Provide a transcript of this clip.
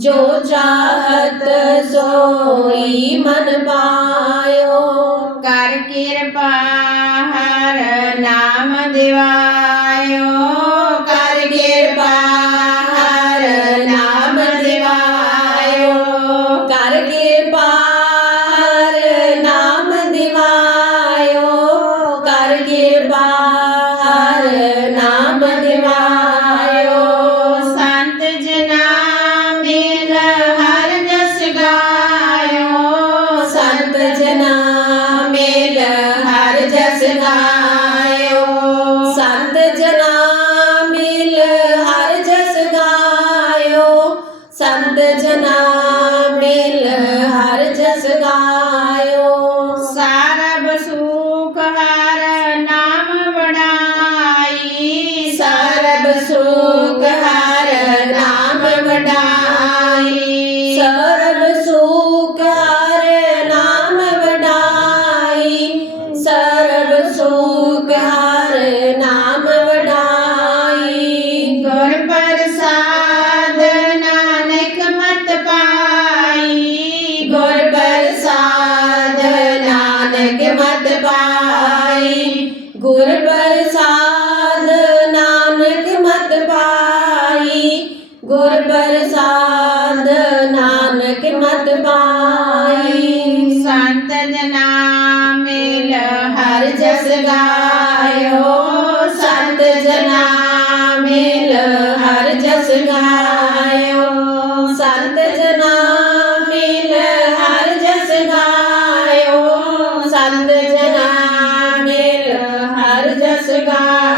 ਪਾਇਓ ਜੋ ਚਾਹਤ ਸੋਈ ਮਨ ਪਾਇਓ। ਕਰ ਕਿਰਪਾ ਹਰ ਨਾਮ ਸੰਤ ਜਨਾ ਮੇਲ ਹਰ ਜਸ ਗਾਇਓ। ਸਾਰਬ ਸੁਖ ਹਰ ਨਾਮ ਵਡਾਈ। ਸਰਬ ਸੁਖ ਗੁਰ ਪ੍ਰਸਾਦ ਨਾਨਕ ਮਤ ਪਾਈ। ਗੁਰ ਪ੍ਰਸਾਦ ਨਾਨਕ ਮਤ ਪਾਈ। ਸੰਤ ਜਨਾ ਮਿਲ ਹਰ ਜਸ ਗਾਇਓ। ਸੰਤ ਜਨਾ ਮਿਲ ਹਰ ਜਸ ਗਾਇਓ। ਸੰਤ ਜਨਾ God.